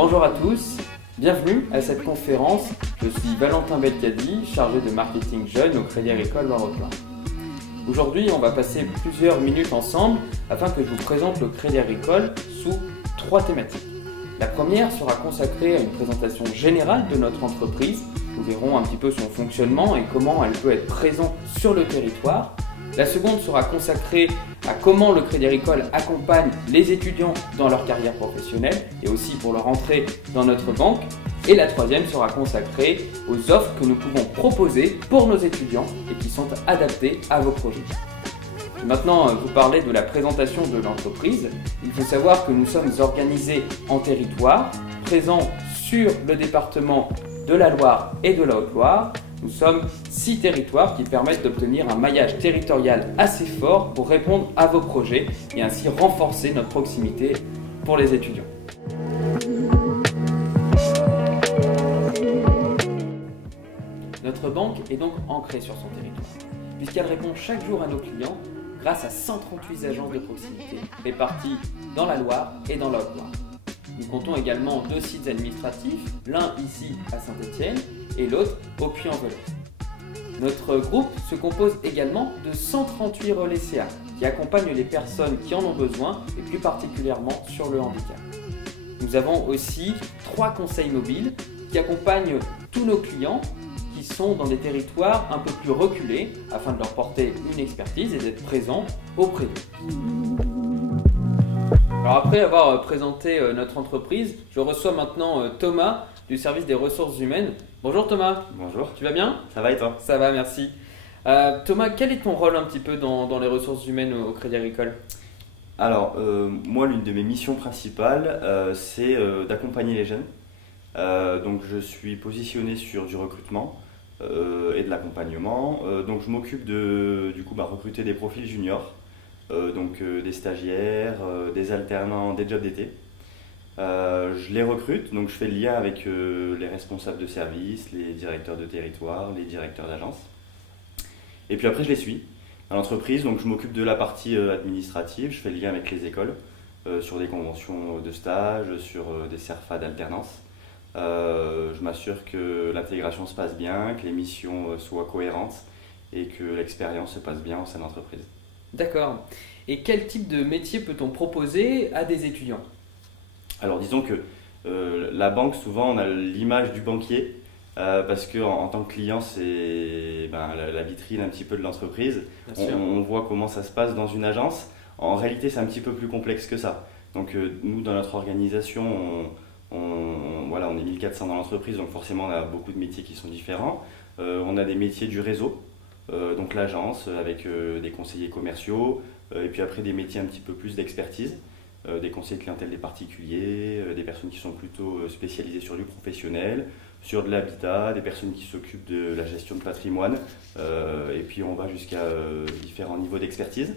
Bonjour à tous, bienvenue à cette conférence. Je suis Valentin Belkadi, chargé de marketing jeune au Crédit Agricole Loire-Haute-Loire. Aujourd'hui, on va passer plusieurs minutes ensemble afin que je vous présente le Crédit Agricole sous 3 thématiques. La première sera consacrée à une présentation générale de notre entreprise. Nous verrons un petit peu son fonctionnement et comment elle peut être présente sur le territoire. La seconde sera consacrée à comment le Crédit Agricole accompagne les étudiants dans leur carrière professionnelle et aussi pour leur entrée dans notre banque. Et la troisième sera consacrée aux offres que nous pouvons proposer pour nos étudiants et qui sont adaptées à vos projets. Je vais maintenant vous parler de la présentation de l'entreprise. Il faut savoir que nous sommes organisés en territoire, présents sur le département de la Loire et de la Haute-Loire. Nous sommes 6 territoires qui permettent d'obtenir un maillage territorial assez fort pour répondre à vos projets et ainsi renforcer notre proximité pour les étudiants. Notre banque est donc ancrée sur son territoire, puisqu'elle répond chaque jour à nos clients grâce à 138 agences de proximité réparties dans la Loire et dans la Haute-Loire. Nous comptons également 2 sites administratifs, l'un ici à Saint-Étienne et l'autre au Puy-en-Velay. Notre groupe se compose également de 138 relais CA qui accompagnent les personnes qui en ont besoin et plus particulièrement sur le handicap. Nous avons aussi 3 conseils mobiles qui accompagnent tous nos clients qui sont dans des territoires un peu plus reculés afin de leur porter une expertise et d'être présents auprès d'eux. Alors après avoir présenté notre entreprise, je reçois maintenant Thomas du service des ressources humaines. Bonjour Thomas. Bonjour. Tu vas bien? Ça va et toi? Ça va, merci. Thomas, quel est ton rôle un petit peu dans les ressources humaines au Crédit Agricole? Alors, moi, l'une de mes missions principales, c'est d'accompagner les jeunes. Donc, je suis positionné sur du recrutement et de l'accompagnement. Donc, je m'occupe de recruter des profils juniors, des stagiaires, des alternants, des jobs d'été. Je les recrute, donc je fais le lien avec les responsables de service, les directeurs de territoire, les directeurs d'agence. Et puis après, je les suis dans l'entreprise, donc je m'occupe de la partie administrative, je fais le lien avec les écoles sur des conventions de stage, sur des CERFA d'alternance. Je m'assure que l'intégration se passe bien, que les missions soient cohérentes et que l'expérience se passe bien au sein de l'entreprise. D'accord. Et quel type de métier peut-on proposer à des étudiants? Alors disons que la banque, souvent on a l'image du banquier parce qu'en tant que client c'est la vitrine un petit peu de l'entreprise. On voit comment ça se passe dans une agence. En réalité c'est un petit peu plus complexe que ça. Donc nous dans notre organisation on est 1400 dans l'entreprise, donc forcément on a beaucoup de métiers qui sont différents. On a des métiers du réseau, donc l'agence avec des conseillers commerciaux et puis après des métiers un petit peu plus d'expertise. Des conseillers de clientèle des particuliers, des personnes qui sont plutôt spécialisées sur du professionnel, sur de l'habitat, des personnes qui s'occupent de la gestion de patrimoine, et puis on va jusqu'à différents niveaux d'expertise.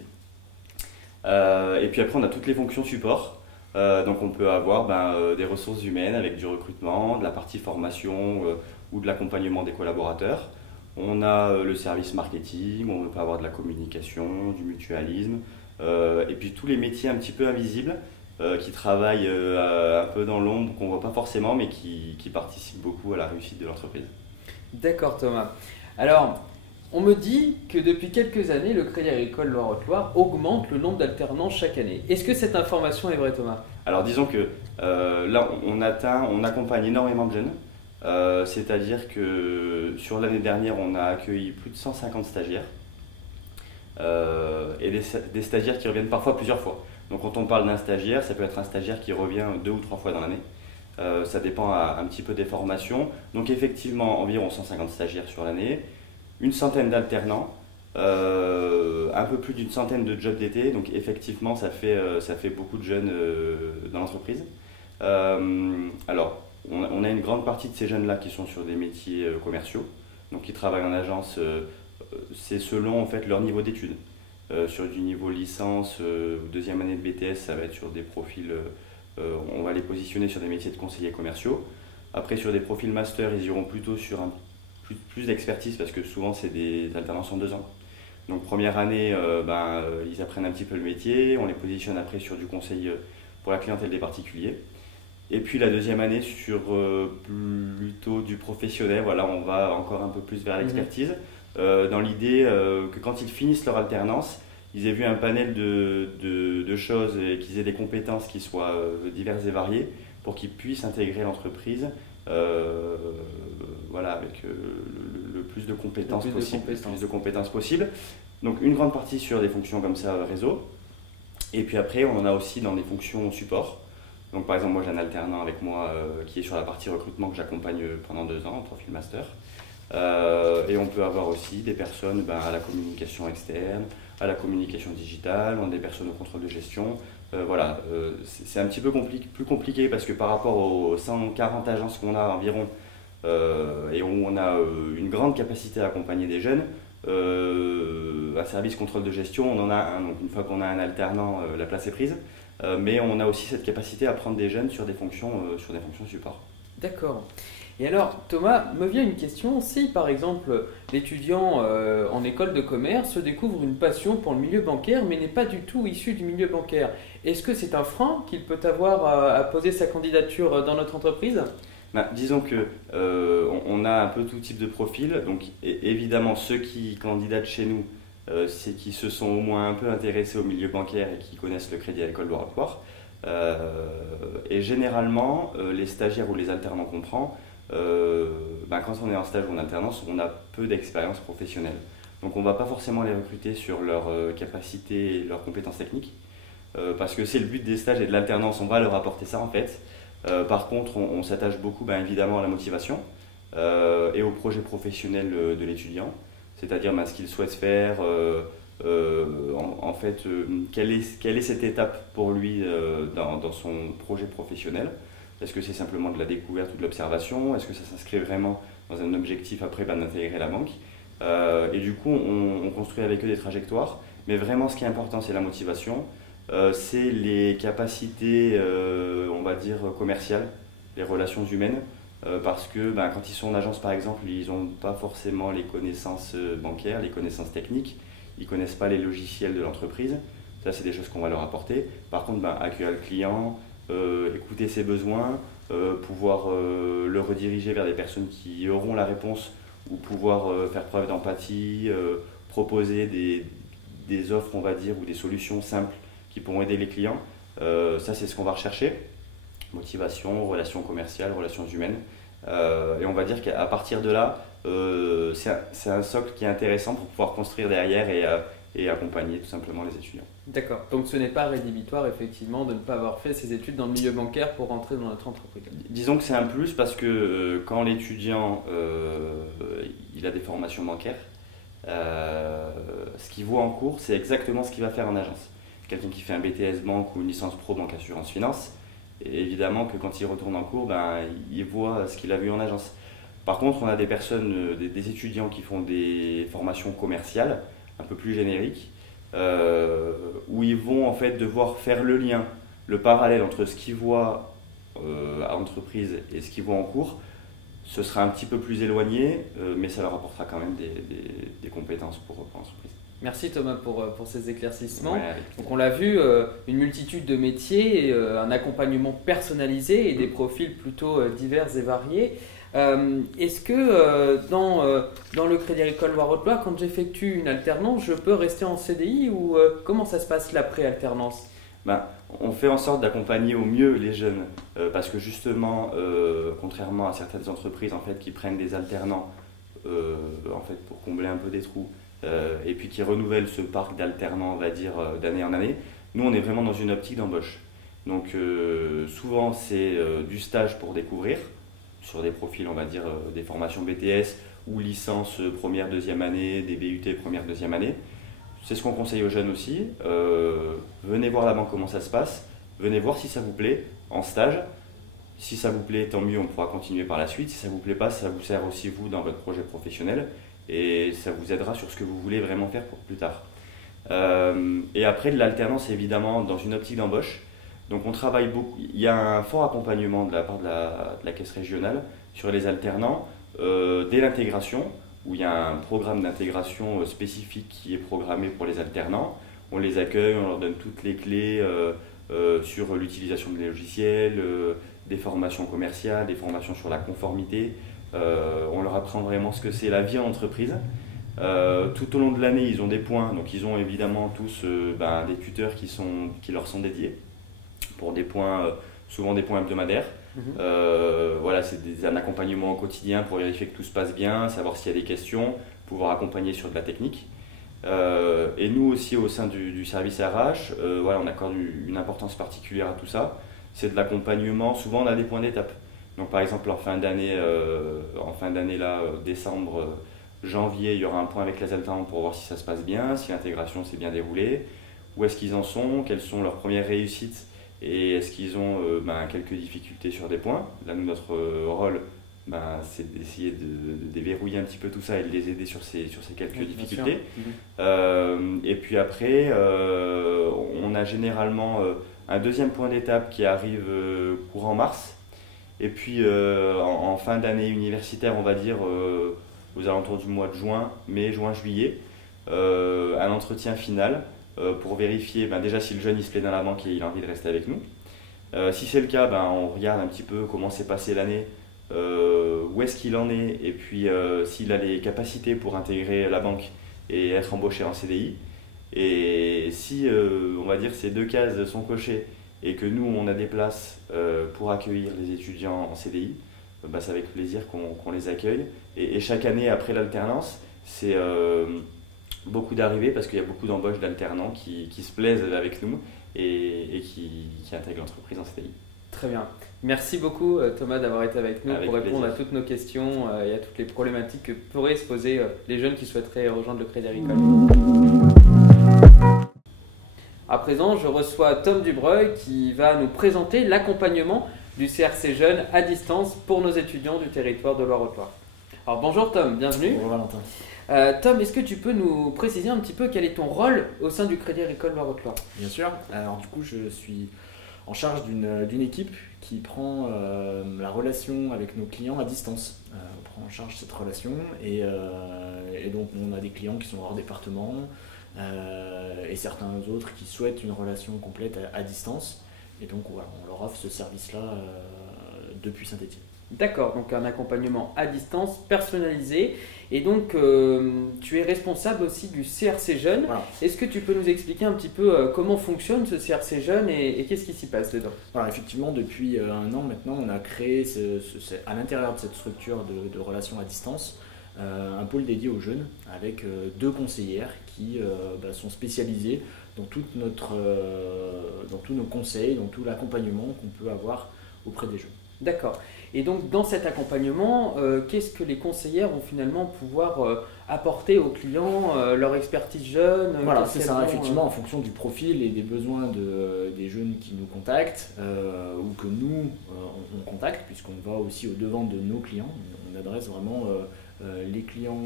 Et puis après on a toutes les fonctions support, donc on peut avoir des ressources humaines avec du recrutement, de la partie formation ou de l'accompagnement des collaborateurs. On a le service marketing, on peut avoir de la communication, du mutualisme, et puis tous les métiers un petit peu invisibles qui travaillent un peu dans l'ombre, qu'on ne voit pas forcément, mais qui participent beaucoup à la réussite de l'entreprise. D'accord Thomas. Alors, on me dit que depuis quelques années, le Crédit Agricole Loire-Haute-Loire augmente le nombre d'alternants chaque année. Est-ce que cette information est vraie Thomas? Alors disons que là, on accompagne énormément de jeunes. C'est-à-dire que sur l'année dernière, on a accueilli plus de 150 stagiaires. Et des stagiaires qui reviennent parfois plusieurs fois. Donc quand on parle d'un stagiaire, ça peut être un stagiaire qui revient 2 ou 3 fois dans l'année. Ça dépend un petit peu des formations. Donc effectivement, environ 150 stagiaires sur l'année, une centaine d'alternants, un peu plus d'une centaine de jobs d'été. Donc effectivement, ça fait beaucoup de jeunes dans l'entreprise. Alors, on a une grande partie de ces jeunes-là qui sont sur des métiers commerciaux, donc qui travaillent en agence. C'est selon en fait leur niveau d'études. Sur du niveau licence ou deuxième année de BTS, ça va être sur des profils, on va les positionner sur des métiers de conseillers commerciaux. Après sur des profils master, ils iront plutôt sur plus d'expertise parce que souvent c'est des alternances en 2 ans. Donc première année, ils apprennent un petit peu le métier, on les positionne après sur du conseil pour la clientèle des particuliers. Et puis la deuxième année sur plutôt du professionnel, voilà, on va encore un peu plus vers l'expertise, dans l'idée que quand ils finissent leur alternance, ils aient vu un panel de choses et qu'ils aient des compétences qui soient diverses et variées pour qu'ils puissent intégrer l'entreprise voilà, avec le plus de compétences possible. Donc une grande partie sur des fonctions comme ça réseau. Et puis après, on en a aussi dans des fonctions support. Donc par exemple, moi j'ai un alternant avec moi qui est sur la partie recrutement que j'accompagne pendant 2 ans en profil master. Et on peut avoir aussi des personnes à la communication externe, à la communication digitale, on a des personnes au contrôle de gestion. Voilà, c'est un petit peu plus compliqué parce que par rapport aux 140 agences qu'on a environ et où on a une grande capacité à accompagner des jeunes, un service contrôle de gestion, on en a un. Donc une fois qu'on a un alternant, la place est prise. Mais on a aussi cette capacité à prendre des jeunes sur des fonctions support. D'accord. Et alors, Thomas, me vient une question. Si, par exemple, l'étudiant en école de commerce découvre une passion pour le milieu bancaire, mais n'est pas du tout issu du milieu bancaire, est-ce que c'est un frein qu'il peut avoir à poser sa candidature dans notre entreprise ? Disons qu'on a un peu tout type de profil. Donc, évidemment, ceux qui candidatent chez nous, c'est qui se sont au moins un peu intéressés au milieu bancaire et qui connaissent le Crédit Agricole Loire-Haute-Loire. Et généralement, les stagiaires ou les alternants qu'on prend, quand on est en stage ou en alternance, on a peu d'expérience professionnelle. Donc on ne va pas forcément les recruter sur leurs capacités et leurs compétences techniques, parce que c'est le but des stages et de l'alternance, on va leur apporter ça en fait. Par contre, on s'attache beaucoup évidemment à la motivation et au projet professionnel de l'étudiant, c'est-à-dire ce qu'il souhaite faire, quelle est cette étape pour lui dans son projet professionnel. Est-ce que c'est simplement de la découverte ou de l'observation? Est-ce que ça s'inscrit vraiment dans un objectif après d'intégrer la banque? Et du coup, on construit avec eux des trajectoires. Mais vraiment, ce qui est important, c'est la motivation. C'est les capacités, on va dire, commerciales, les relations humaines. Parce que quand ils sont en agence, par exemple, ils n'ont pas forcément les connaissances bancaires, les connaissances techniques. Ils ne connaissent pas les logiciels de l'entreprise. Ça, c'est des choses qu'on va leur apporter. Par contre, accueillir le client, écouter ses besoins, pouvoir le rediriger vers des personnes qui auront la réponse ou pouvoir faire preuve d'empathie, proposer des offres, on va dire, ou des solutions simples qui pourront aider les clients. Ça, c'est ce qu'on va rechercher. Motivation, relations commerciales, relations humaines. Et on va dire qu'à partir de là, c'est un socle qui est intéressant pour pouvoir construire derrière et accompagner tout simplement les étudiants. D'accord, donc ce n'est pas rédhibitoire effectivement de ne pas avoir fait ses études dans le milieu bancaire pour rentrer dans notre entreprise. Disons que c'est un plus parce que quand l'étudiant il a des formations bancaires, ce qu'il voit en cours, c'est exactement ce qu'il va faire en agence. Quelqu'un qui fait un BTS banque ou une licence pro banque assurance finance, et évidemment que quand il retourne en cours, il voit ce qu'il a vu en agence. Par contre, on a des personnes, des étudiants qui font des formations commerciales, un peu plus génériques, où ils vont en fait devoir faire le lien, le parallèle entre ce qu'ils voient à l'entreprise et ce qu'ils voient en cours. Ce sera un petit peu plus éloigné, mais ça leur apportera quand même des compétences pour l'entreprise. Merci Thomas pour ces éclaircissements. Ouais, donc on l'a vu, une multitude de métiers, un accompagnement personnalisé et des profils plutôt divers et variés. Est-ce que dans le Crédit Agricole Loire-Haute-Loire, quand j'effectue une alternance, je peux rester en CDI ou comment ça se passe l'après-alternance? On fait en sorte d'accompagner au mieux les jeunes parce que justement, contrairement à certaines entreprises en fait, qui prennent des alternants en fait, pour combler un peu des trous et puis qui renouvellent ce parc d'alternants, on va dire, d'année en année, nous on est vraiment dans une optique d'embauche. Donc souvent c'est du stage pour découvrir sur des profils, on va dire, des formations BTS ou licence première, deuxième année, des BUT première, deuxième année. C'est ce qu'on conseille aux jeunes aussi. Venez voir la banque comment ça se passe, venez voir si ça vous plaît en stage. Si ça vous plaît, tant mieux, on pourra continuer par la suite. Si ça ne vous plaît pas, ça vous sert aussi vous dans votre projet professionnel et ça vous aidera sur ce que vous voulez vraiment faire pour plus tard. Et après, de l'alternance évidemment dans une optique d'embauche. Donc on travaille beaucoup, il y a un fort accompagnement de la part de la caisse régionale sur les alternants dès l'intégration, où il y a un programme d'intégration spécifique qui est programmé pour les alternants. On les accueille, on leur donne toutes les clés sur l'utilisation des logiciels, des formations commerciales, des formations sur la conformité. On leur apprend vraiment ce que c'est la vie en entreprise. Tout au long de l'année, ils ont des points, donc ils ont évidemment tous des tuteurs qui leur sont dédiés pour des points, souvent des points hebdomadaires. Voilà, c'est un accompagnement au quotidien pour vérifier que tout se passe bien, savoir s'il y a des questions, pouvoir accompagner sur de la technique. Et nous aussi au sein du service RH, voilà, on accorde une importance particulière à tout ça. C'est de l'accompagnement, souvent on a des points d'étape. Donc par exemple en fin d'année, décembre, janvier, il y aura un point avec les alternants pour voir si ça se passe bien, si l'intégration s'est bien déroulée, où est-ce qu'ils en sont, quelles sont leurs premières réussites et est-ce qu'ils ont quelques difficultés sur des points. Là, notre rôle, c'est d'essayer de déverrouiller un petit peu tout ça et de les aider sur ces quelques difficultés. Et puis après, on a généralement un deuxième point d'étape qui arrive courant mars. Et puis en fin d'année universitaire, on va dire aux alentours du mois de juin, mai, juin, juillet, un entretien final pour vérifier déjà si le jeune il se plaît dans la banque et il a envie de rester avec nous. Si c'est le cas, on regarde un petit peu comment s'est passée l'année, où est-ce qu'il en est et puis s'il a les capacités pour intégrer la banque et être embauché en CDI. Et si on va dire ces deux cases sont cochées et que nous on a des places pour accueillir les étudiants en CDI, c'est avec plaisir qu'on les accueille. Et chaque année après l'alternance, c'est beaucoup d'arrivées parce qu'il y a beaucoup d'embauches d'alternants qui se plaisent avec nous et qui intègrent l'entreprise en CDI. Très bien. Merci beaucoup Thomas d'avoir été avec nous pour répondre plaisir à toutes nos questions et à toutes les problématiques que pourraient se poser les jeunes qui souhaiteraient rejoindre le Crédit Agricole. À présent, je reçois Tom Dubreuil qui va nous présenter l'accompagnement du CRC Jeunes à distance pour nos étudiants du territoire de Loire-Haute-Loire. Alors bonjour Tom, bienvenue. Bonjour Valentin. Tom, est-ce que tu peux nous préciser un petit peu quel est ton rôle au sein du Crédit Agricole Loire-Haute-Loire? Bien sûr. Alors du coup, je suis en charge d'une équipe qui prend la relation avec nos clients à distance. On prend en charge cette relation et donc on a des clients qui sont hors département et certains autres qui souhaitent une relation complète à distance. Et donc voilà, on leur offre ce service-là depuis Saint-Étienne. D'accord, donc un accompagnement à distance personnalisé. Et donc, tu es responsable aussi du CRC Jeunes. Voilà. Est-ce que tu peux nous expliquer un petit peu comment fonctionne ce CRC Jeunes et qu'est-ce qui s'y passe dedans? Alors effectivement, depuis un an maintenant, on a créé à l'intérieur de cette structure de relations à distance un pôle dédié aux jeunes avec deux conseillères qui sont spécialisées dans tous nos conseils, dans tout l'accompagnement qu'on peut avoir auprès des jeunes. D'accord. Et donc dans cet accompagnement, qu'est-ce que les conseillères vont finalement pouvoir apporter aux clients, leur expertise jeune? Voilà, c'est ça, effectivement, en fonction du profil et des besoins des jeunes qui nous contactent ou que nous, on contacte, puisqu'on va aussi au-devant de nos clients. On adresse vraiment les clients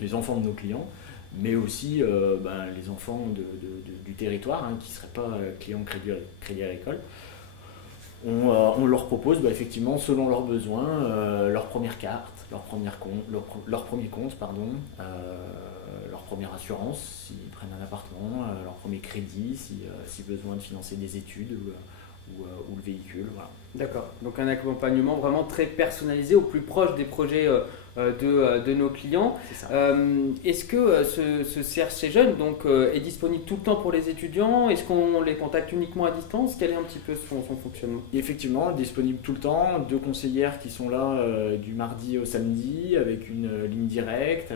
les enfants de nos clients, mais aussi les enfants du territoire qui ne seraient pas clients Crédit Agricole. On leur propose effectivement, selon leurs besoins, leur première carte, leur premier compte, leur première assurance s'ils prennent un appartement, leur premier crédit si besoin de financer des études ou le véhicule. Voilà. D'accord, donc un accompagnement vraiment très personnalisé, au plus proche des projets de nos clients. C'est ça. Est-ce que ce CRC Jeunes est disponible tout le temps pour les étudiants? Est-ce qu'on les contacte uniquement à distance? Quel est un petit peu son fonctionnement? Et effectivement, disponible tout le temps, deux conseillères qui sont là du mardi au samedi avec une ligne directe,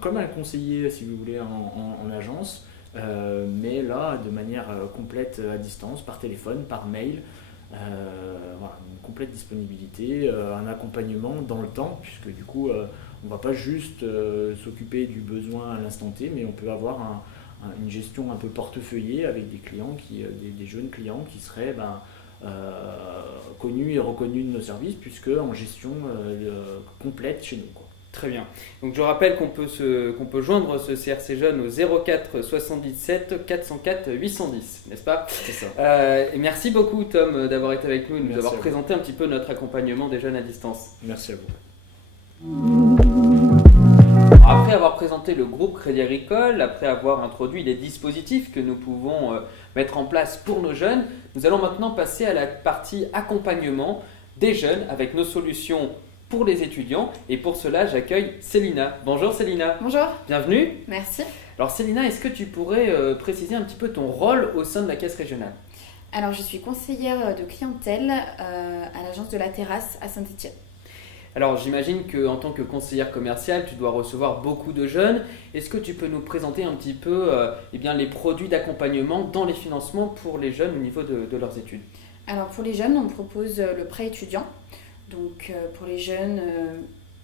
comme un conseiller si vous voulez en agence. Mais là de manière complète à distance, par téléphone, par mail, voilà, une complète disponibilité, un accompagnement dans le temps, puisque du coup on ne va pas juste s'occuper du besoin à l'instant T, mais on peut avoir une gestion un peu portefeuillée avec des clients, des jeunes clients qui seraient connus et reconnus de nos services, puisque en gestion complète chez nous, quoi. Très bien. Donc je rappelle qu'on peut joindre ce CRC Jeunes au 04 77 404 810, n'est-ce pas? C'est ça. Et merci beaucoup Tom d'avoir été avec nous et de nous Merci avoir présenté un petit peu notre accompagnement des jeunes à distance. Merci à vous. après avoir présenté le groupe Crédit Agricole, après avoir introduit les dispositifs que nous pouvons mettre en place pour nos jeunes, nous allons maintenant passer à la partie accompagnement des jeunes avec nos solutions pour les étudiants. Et pour cela, j'accueille Célina. Bonjour Célina. Bonjour. Bienvenue. Merci. Alors Célina, est-ce que tu pourrais préciser un petit peu ton rôle au sein de la Caisse régionale ? Alors, je suis conseillère de clientèle à l'agence de la Terrasse à Saint-Étienne. Alors, j'imagine qu'en tant que conseillère commerciale, tu dois recevoir beaucoup de jeunes. Est-ce que tu peux nous présenter un petit peu les produits d'accompagnement dans les financements pour les jeunes au niveau de leurs études ? Alors, pour les jeunes, on propose le prêt étudiant. Donc, pour les jeunes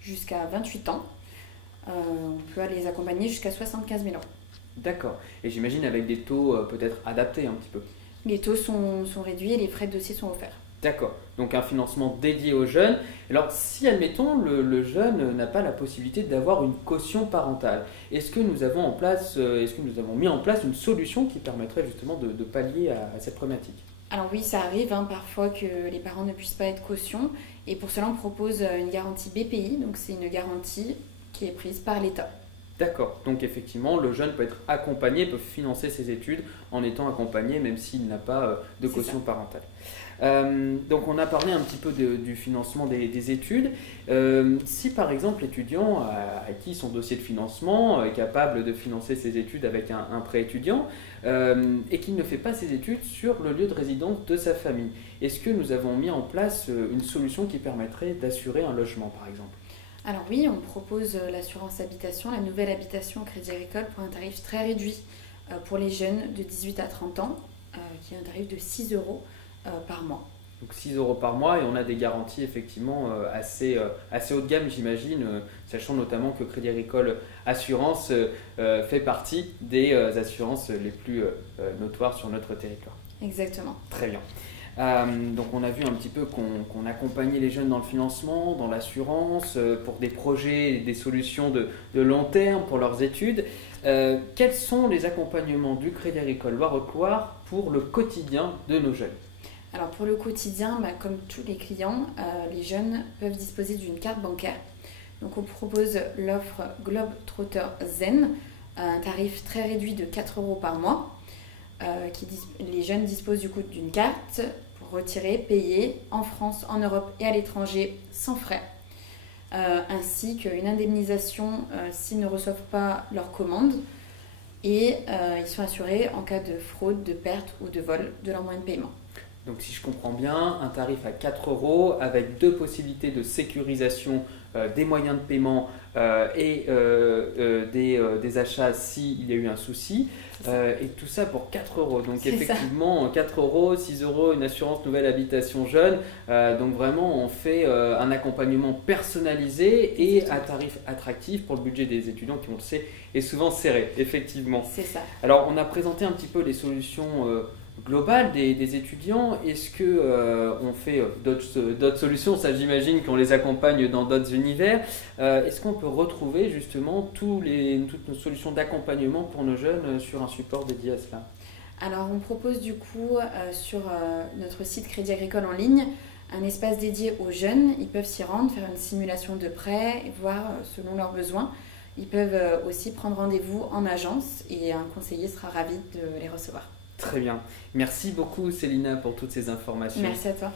jusqu'à 28 ans, on peut les accompagner jusqu'à 75 000 €. D'accord. Et j'imagine avec des taux peut-être adaptés un petit peu. Les taux sont réduits et les frais de dossier sont offerts. D'accord, donc un financement dédié aux jeunes. Alors si, admettons, le jeune n'a pas la possibilité d'avoir une caution parentale, est-ce que nous avons mis en place une solution qui permettrait justement de pallier à cette problématique ? Alors oui, ça arrive parfois que les parents ne puissent pas être caution, et pour cela on propose une garantie BPI, donc c'est une garantie qui est prise par l'État. D'accord, donc effectivement, le jeune peut être accompagné, peut financer ses études en étant accompagné, même s'il n'a pas de caution parentale. Donc on a parlé un petit peu du financement des études. Si par exemple l'étudiant a acquis son dossier de financement, est capable de financer ses études avec un prêt étudiant, et qu'il ne fait pas ses études sur le lieu de résidence de sa famille, est-ce que nous avons mis en place une solution qui permettrait d'assurer un logement par exemple ? Alors oui, on propose l'assurance habitation, la nouvelle habitation au Crédit Agricole pour un tarif très réduit pour les jeunes de 18 à 30 ans, qui est un tarif de 6 € par mois. Donc 6 € par mois, et on a des garanties effectivement assez haut de gamme, j'imagine, sachant notamment que Crédit Agricole Assurance fait partie des assurances les plus notoires sur notre territoire. Exactement. Très bien. Donc on a vu un petit peu qu'on accompagnait les jeunes dans le financement, dans l'assurance, pour des projets, des solutions de long terme pour leurs études. Quels sont les accompagnements du Crédit Agricole Loire-Haute-Loire pour le quotidien de nos jeunes ? Alors pour le quotidien, comme tous les clients, les jeunes peuvent disposer d'une carte bancaire. Donc on propose l'offre Globetrotter Zen, un tarif très réduit de 4 € par mois. Les jeunes disposent du coup d'une carte pour retirer, payer en France, en Europe et à l'étranger sans frais, ainsi qu'une indemnisation s'ils ne reçoivent pas leur commande, et ils sont assurés en cas de fraude, de perte ou de vol de leur moyen de paiement. Donc si je comprends bien, un tarif à 4 € avec 2 possibilités de sécurisation des moyens de paiement et des achats s'il y a eu un souci, et tout ça pour 4 €. Donc c'est effectivement, ça. 4 €, 6 € une assurance nouvelle habitation jeune. Donc vraiment, on fait un accompagnement personnalisé et à tarif attractif pour le budget des étudiants qui, on le sait, est souvent serré, effectivement. C'est ça. Alors on a présenté un petit peu les solutions global des étudiants. Est-ce qu'on fait d'autres solutions ? Ça, j'imagine qu'on les accompagne dans d'autres univers. Est-ce qu'on peut retrouver justement toutes nos solutions d'accompagnement pour nos jeunes sur un support dédié à cela ? Alors, on propose du coup sur notre site Crédit Agricole en ligne un espace dédié aux jeunes. Ils peuvent s'y rendre, faire une simulation de prêt, voir selon leurs besoins. Ils peuvent aussi prendre rendez-vous en agence et un conseiller sera ravi de les recevoir. Très bien. Merci beaucoup Célina pour toutes ces informations. Merci à toi.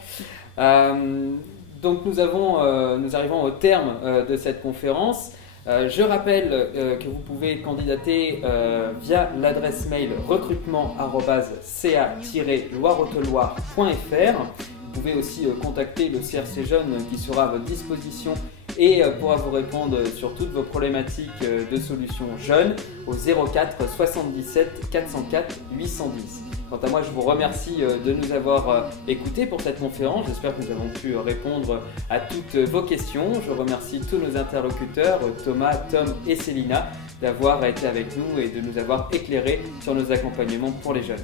Donc nous arrivons au terme de cette conférence. Je rappelle que vous pouvez candidater via l'adresse mail recrutement@ca-loireauteloire.fr. Vous pouvez aussi contacter le CRC Jeunes qui sera à votre disposition et pourra vous répondre sur toutes vos problématiques de solutions jeunes au 04 77 404 810. Quant à moi, je vous remercie de nous avoir écoutés pour cette conférence. J'espère que nous avons pu répondre à toutes vos questions. Je remercie tous nos interlocuteurs, Thomas, Tom et Célina, d'avoir été avec nous et de nous avoir éclairés sur nos accompagnements pour les jeunes.